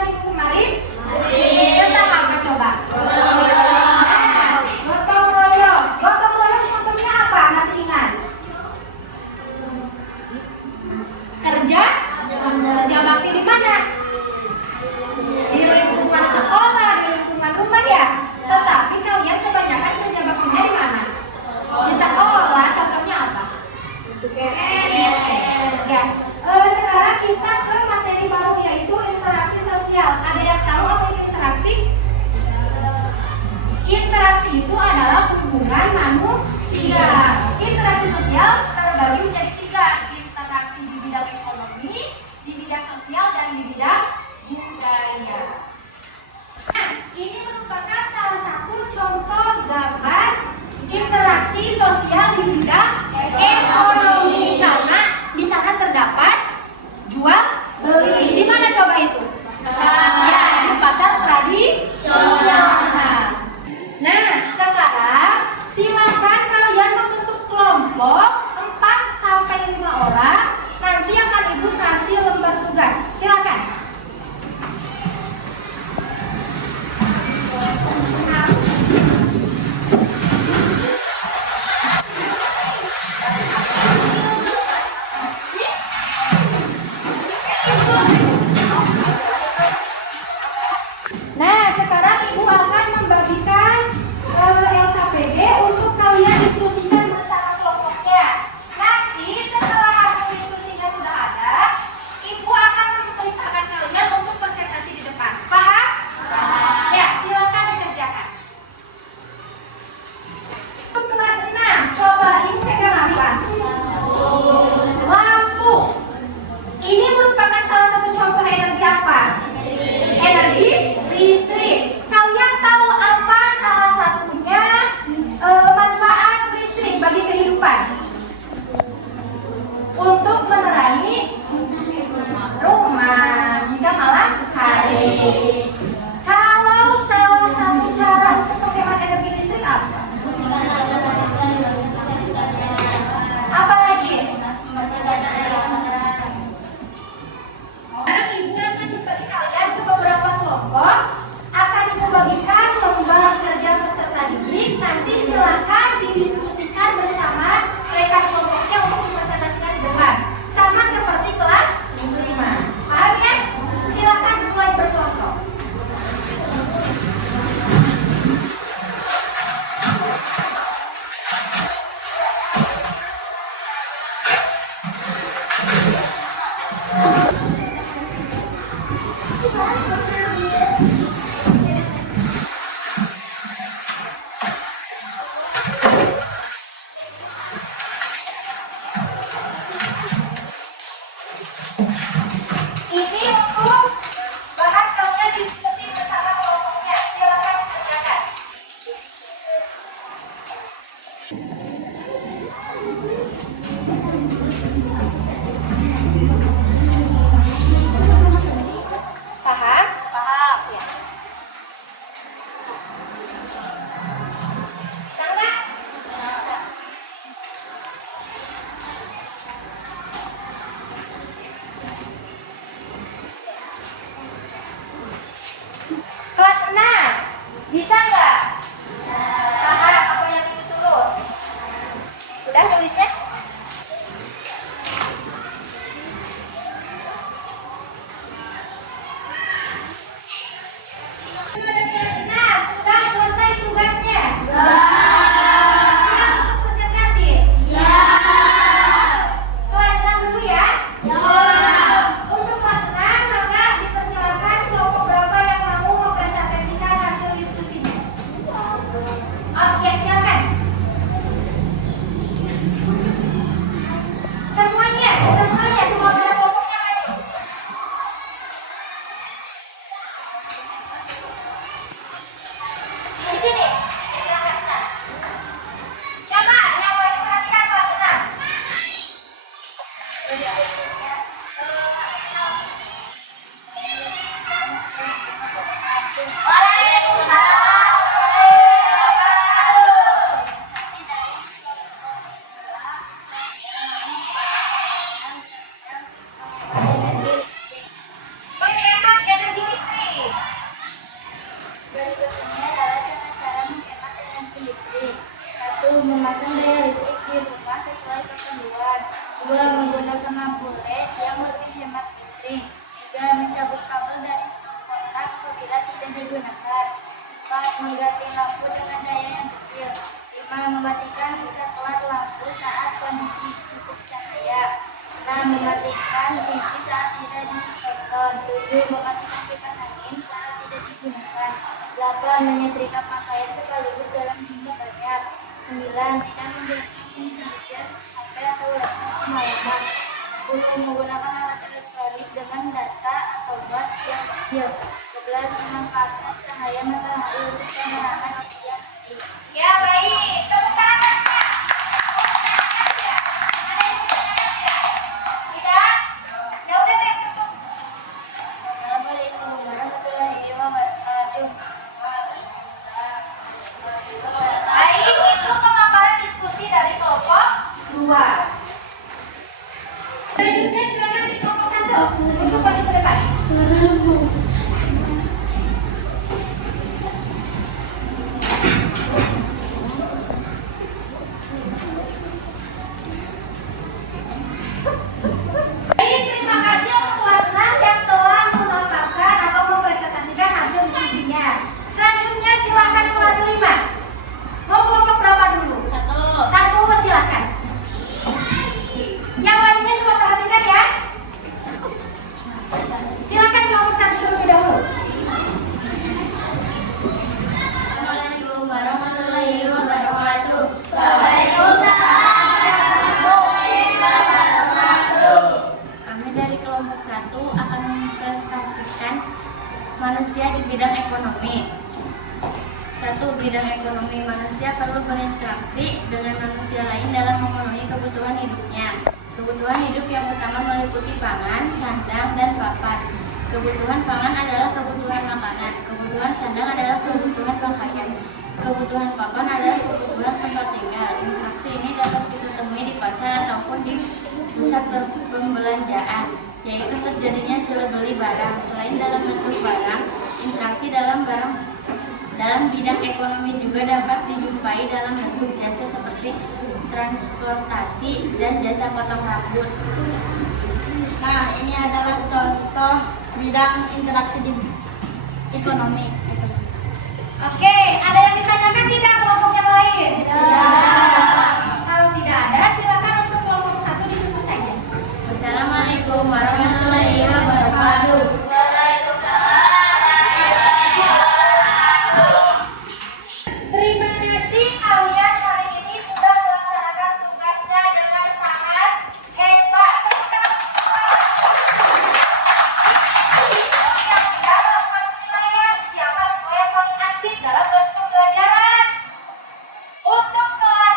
pembahasan minggu kemarin? Tentang apa coba? Gotong royong. Gotong royong contohnya apa? Masih ingat? Kerja bakti di mana? Di lingkungan sekolah, di lingkungan rumah ya. Tetapi kalian kebanyakan kerja baktinya di mana? Di sekolah. Contohnya apa? Ya. Sekarang kita ke materi baru yaitu interaksi sosial. Ada yang tahu apa itu interaksi? Interaksi itu adalah hubungan manusia. Interaksi sosial terbagi menjadi 3. Interaksi di bidang ekonomi, di bidang sosial, dan di bidang budaya. Nah, ini merupakan salah satu contoh gambar interaksi sosial di bidang ekonomi karena di sana terdapat jual beli. Di mana coba itu? Ya, di pasar tradisional. Nah, sekarang silakan kalian membentuk kelompok 4 sampai 5 orang. Nanti akan Ibu kasih lembar tugas. Silakan. Nah, sekarang Ibu akan membagikan LKPD untuk kalian diskusikan bersama kelompoknya. Nanti setelah hasil diskusinya sudah ada, Ibu akan memperintahkan kalian untuk presentasi di depan. Paham? Ya, silakan dikerjakan. Untuk kelas 6, coba Ibu pegang apa? Lampu. Ini merupakan salah satu contoh energi apa? Energi listrik. Kalian tahu apa salah satunya manfaat listrik bagi kehidupan? Untuk menerangi rumah jika malam hari. Kalau salah satu cara untuk menghemat energi listrik apa? Apa lagi? Ibu akan membagi kalian ke beberapa kelompok. Akan Ibu bagikan lembar kerja peserta didik. Nanti silakan didiskusikan bersama rekan kelompoknya untuk dipresentasikan di depan. Sama seperti kelas 5. Paham ya? Silakan mulai berkelompok. digunakan. 4. Mengganti lampu dengan daya yang kecil. 5. Mematikan saklar lampu saat kondisi cukup cahaya. 6. Mematikan TV saat tidak ditonton. 7. Mematikan kipas angin saat tidak digunakan. 8. Menyetrika pakaian sekaligus dalam jumlah banyak. 9. Tidak membiarkan mencarger HP atau laptop semalaman. 10. Menggunakan alat elektronik dengan data atau bat yang kecil. 11. Memanfaatkan cahaya matahari untuk penerangan di siang hari. Ya, baik. Tepuk tangan, Kak. Ada yang bertanya tidak? Tidak? Ya udah deh, tutup. Assalamualaikum warahmatullahi wabarakatuh. Baik, itu pemaparan diskusi dari kelompok 2. Selanjutnya silakan di kelompok 1 untuk maju ke depan. Baik, terima kasih untuk kelas 6 yang telah memaparkan atau mempresentasikan hasil diskusinya. Selanjutnya silakan kelas 5. Mau kelompok berapa dulu? 1 silakan. Yang lainnya juga perhatikan ya. Silakan kelompok 1 terlebih dahulu. Assalamualaikum warahmatullahi wabarakatuh. Kami dari kelompok 1 akan mempresentasikan manusia di bidang ekonomi. 1. Bidang ekonomi. Manusia perlu berinteraksi dengan manusia lain dalam memenuhi kebutuhan hidupnya. Kebutuhan hidup yang pertama meliputi pangan, sandang, dan papan. Kebutuhan pangan adalah kebutuhan makanan. Kebutuhan sandang adalah kebutuhan pakaian. Kebutuhan papan adalah kebutuhan tempat tinggal. Interaksi ini dapat kita temui di pasar ataupun di pusat pembelanjaan, yaitu terjadinya jual beli barang. Selain dalam bentuk barang, interaksi dalam bidang ekonomi juga dapat dijumpai dalam bentuk jasa seperti transportasi dan jasa potong rambut. Nah, ini adalah contoh bidang interaksi di ekonomi. Oke, ada yang ditanyakan tidak kelompok yang lain? Kalau tidak ada, silakan untuk kelompok 1 ditutup saja. Wassalamualaikum warahmatullahi wabarakatuh. Terima kasih kalian hari ini sudah melaksanakan tugasnya dengan sangat hebat. Tepuk tangan semua. Yang tidak melakukan penilaian siapa siswa yang paling aktif dalam proses pembelajaran. Untuk kelas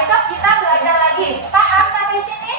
besok kita belajar lagi. Paham sampai sini?